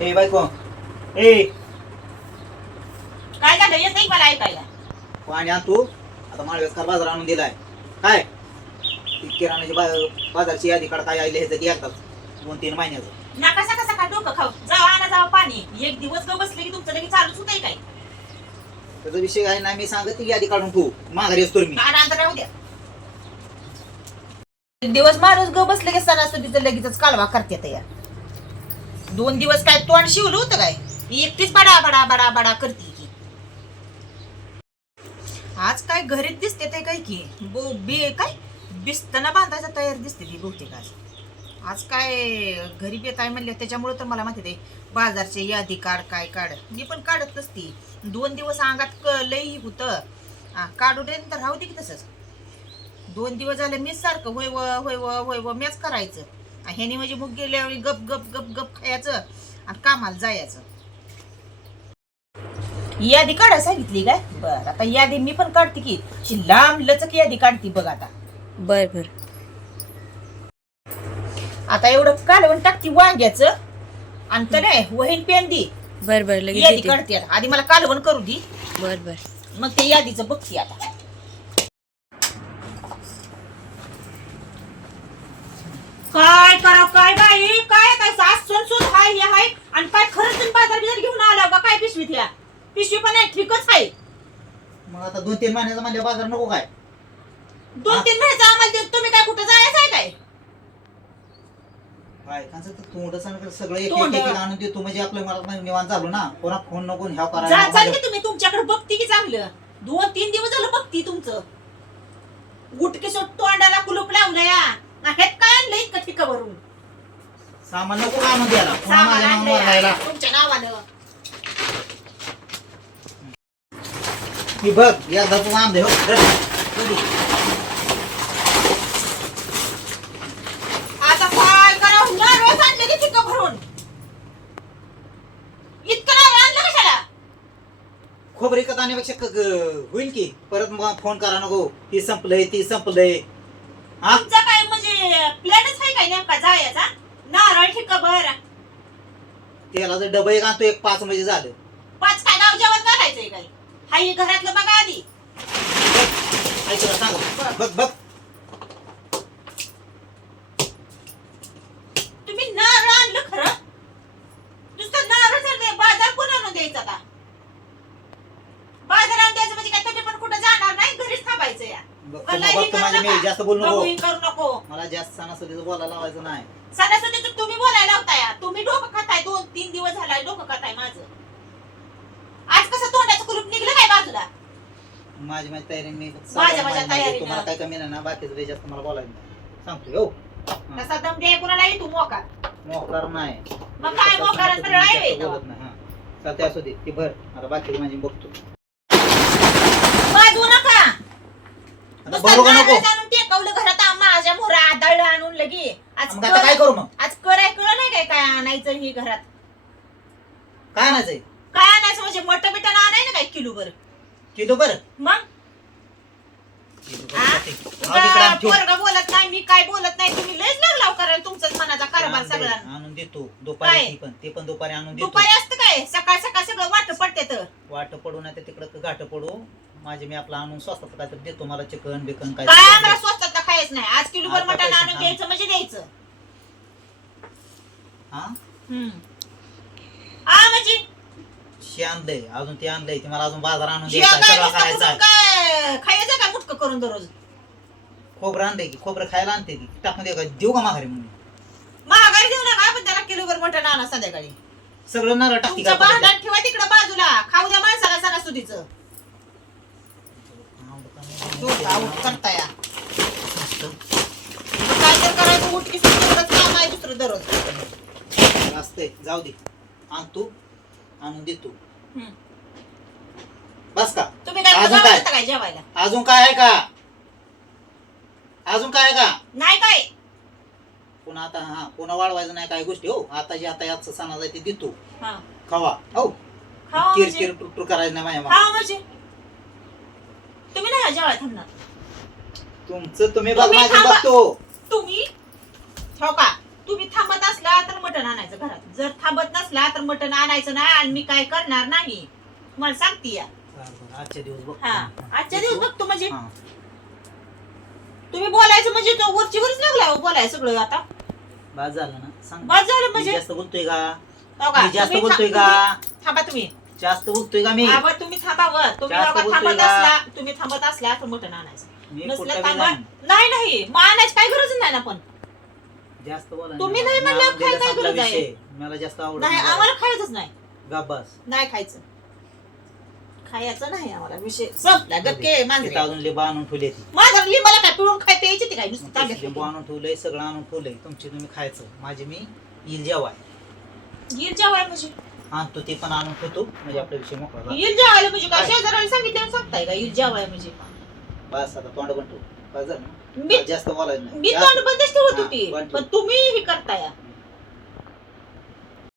ए बायको. ए. काय झालं? येत नाही मला ऐकायला. पाणी आण तू. आता माळवेसकर बाजार आणून दिलाय. काय? ती किराणाची बा- बाजारची यादी काढ काय आले ह्याचं एकदाच दोन तीन महिन्याचं. नका सका सका डोकं खाऊ. जावा आणा जावा पाणी. एक दिवस ग बसले की तुमचं लगेच चालूच होतंय काय? त्याचा विषय आहे ना मी सांगत ती यादी काढून तू माघारी असतो मी. आणा अंतर राहू द्या. एक दिवस माणूस ग बसले की सणासुदीचं लगेच कालवा करते या दोन दिवस काय तोंड शिवलं होतं काय? मी एकटीच बडा बडा बडा बडा करते की आज काय घरीच दिसते ते काय की? बो बे काय? बिस्तना बांधायचा तयार दिसते ती बहुतेक आज. आज काय घरी बेत आहे म्हणले त्याच्यामुळे तर मला माहिती आहे बाजारचे यादी काढ काय काढ. मी पण काढत नसती. दोन दिवस अंगात क लई होतं. काढू दे तर राहू दे की तसंच. दोन दिवस झाले मीच सारखं होय व होय व होय व मीच करायचं. ह्याने म्हणजे मग गेल्यावर गप गप गप गप खायचं आणि कामाला जायचं. यादी काढायला सांगितली काय? बर आता यादी मी पण काढते की अशी लांब लचक यादी काढते बघ आता. बर बर. आता एवढं कालवण टाकते वांग्याचं आणि तर नाही वहीन पेन दी बर बर लगेच यादी देते. काढते आता. आधी मला कालवण करू दी. बर बर. मग ते यादीचं बघते आता. काय करा काय बाई काय काय सास सण सुद हाय हे हाय. आणि काय खरंच तुम्ही बाजार बिजार घेऊन आला का? काय पिशवीत या पिशवी पण आहे ठीकच आहे. मग आता दोन तीन महिन्याचा म्हणजे बाजार नको काय? दोन तीन महिन्याचं आम्हाला ते- तुम्ही काय कुठं जायचं आहे काय? बायकांचं तर तोंड सांग सगळं एक तोंड. एक एक आणून देतो. म्हणजे आपलं मला निवांत झालो ना. कोणा फोन नको ह्या जा करायला तुम्ही तुमच्याकडे बघते की चांगलं. दोन तीन दिवस झालं बघती तुमचं. गुटके सोड तोंडाला कुलूप लावलं या आणलं इतकं ठिका भरून सामान नको का द्यायला. पुन्हा सामान माझ्या नावावर आणलंय राहायला. तुमच्या नावानं. मी बघ एकदा तू हो. आता काय करावं? आणलं की भरून. इतकं नारळ आणलं कशाला? खोबरं विकत आणण्यापेक्षा क- क- होईल की? परत मग फोन करा नको. ती संपलंय ती संपलंय. हा? तुमचा काय म्हणजे प्लॅनच नेमका जायचा नारळ ठिका भर त्याला जर डबा एक आणतो एक पाच म्हणजे झालं. पाच काय गाव जेवण घालायचंय काय? हाय घरातलं बघा आधी. ऐक तुला सांग. बघ बघ तुम्ही नारळ आणलं खरं नुसतं नारळ आणलंय बाजार कोण आणून द्यायचा का बाजार आणून द्यायचं म्हणजे काय तुम्ही पण कुठं जाणार नाही या. बघ मला माझी मी. जास्त बोलू बघू नको करू नको. मला जास्त सणासुदीचं बोलायला लावायचं नाही. सणासुदीचं तुम्ही बोलायला होताय तुम्ही डोकं खाताय दोन तीन दिवस झालाय डोकं खाताय माझं. आज कसं तोंडाचं कुलूप निघलं काय बाजूला? माझी माझी तयारी मी फक्त माझ्या- सांगायला माझ्या माझी- तयारीनं. तुम्हाला काय कमी नाही ना? बाकीचं जास्त मला बोलायचं नाही. सांगतो हो. तसा दम द्याय कुणाला येतो मोका मोकार नाही. मग काय मोकार जास्त सरळ आहे जास्त वेद बोलत नाही. हा. चालते असू दे ती भर. आता बाकीची माझी बघतो. वाजवू नको. आणून टेकवलं घरात आ- माझ्या मोहरा आदळ आणून लगी. आज मग आता काय कर- मग? आज कराय कळ नाही काय काय आणायचं ही घरात. काय आणायचंय? काय आणायचं म्हणजे मटन बिटन आणाय ना काय किलो बर किलो बर मग हा? तिकडे आण ठेव. पोरगा बोलत नाही मी काय बोलत नाही तुम्ही लयच लागलाव करायला तुमचाच मनाचा कारभार आणून दे, सगळा. आणून देतो. दुपारी काय? ती पण ते पण दुपारी आणून देतो. दुपारी असतं काय? सकाळ सकाळ सगळं वाट पडते तर. वाट पडू नाही तिकडं गाठ पडू. माझे मी आपला आणून स्वस्तात काय तर देतो मला चिकन बिकन काय काय आम्हाला स्वस्तात खायच नाही. आज किलो भर आता मटण पैसे आणून थांब. द्यायचं म्हणजे द्यायचं. हा? हम्म. हा म्हणजे? शे आणलंय अजून ते आणलंय ते मला अजून बाजार आणून शिवाय द्यायचा काय सगळा नुसतं करायचा कुठून काय? खायचं काय मुटकं करून दररोज? खोबरं आणलंय की खोबरं खायला आणते ती. टाकून दे का? देऊ का माघारी म्हणून? महागारी देऊ नका पण त्याला किलो भर मटण आणा संध्याकाळी. सगळं नारळ टाकते तुमचं का भांडण ठेवा तिकडं बाजूला. खाऊ द्या माणसाला सणासुदीचं. डोकं आऊट करता या. मग काय तर करायचं उठकी सुटकी काम आहे दुसरं दररोज. असतंय जाऊ दे. आण तू आणून देतो. बस का? तुम्ही काय अजून काय? जेवायला अजून काय आहे का? अजून काय आहे का? नाही काय. पुन्हा आता हा पुन्हा वाढवायचं नाही काय गोष्टी. हो आता जे आता याचं सणा जाय ते देतो. हा. खावा. हो. खावा किर म्हणजे? किर टुटू करायचं नाही माझ्या तुम्ही नाही जेवाय थांबणार. तुमचं तुम्ही बघ तुम्ही माझं थांबा. बघतो. तुम्ही हो का? तुम्ही थांबत असला तर मटण आणायचं घरात. जर थांबत नसला तर मटण आणायचं नाही आणि मी काय करणार नाही. तुम्हाला सांगते या. बरं. आजच्या दिवस बघ हा आजच्या दिवस बघतो म्हणजे. हा. तुम्ही बोलायचं म्हणजे तो वरची वरच लागला बोलाय सगळं आता. बस झालं ना. सांग. बस झालं मी म्हणजे. जास्त बोलतोय का? हो का? मी जास्त तुम्ही बोलतोय का? थांबा तुम्ही. जास्त बोलतोय का मी? तुम्ही थांबावं तुम्ही जास्त बघा बोलतोय थांबत का? असला तुम्ही थांबत असला तर मटण आणायचं मी नसलं कुठं बी थांबा जाईन. नाही नाही. मग आणायची काय गरज नाही ना पण. जास्त बोला तुम्ही नाही म्हणल्यावर आहे? मला जास्त आवडत नाही आम्हाला खायचंच नाही. गाबास नाही खायचं. खायचं नाही आम्हाला विषय. संपला गपके मांजरे. तिथं अजून लिंबू आणून ठेवले ती माझा लिंबाला काय पिळून खाय प्यायची ती काय? नुसती तांब्यात लिंबू आणून ठेवलंय सगळं आणून ठेवलंय. तुमची तुम्ही खायचं. माझे मी येईल जेवाय. येईल जेवाय म्हणजे? आणतो ते पण आणून ठेवतो. म्हणजे आपला विषय मोकळा झाला. येईल जेवायला म्हणजे काय? शेजाऱ्याला सांगितलं सांगताय का येईल जेवाय म्हणजे? बस आता तोंड बनतो बस झालं ना? मी जास्त बोलायचं नाही. मी जास्त- तोंड बंदच ठेवत हा, होती. बंद पण तुम्ही हे करताय.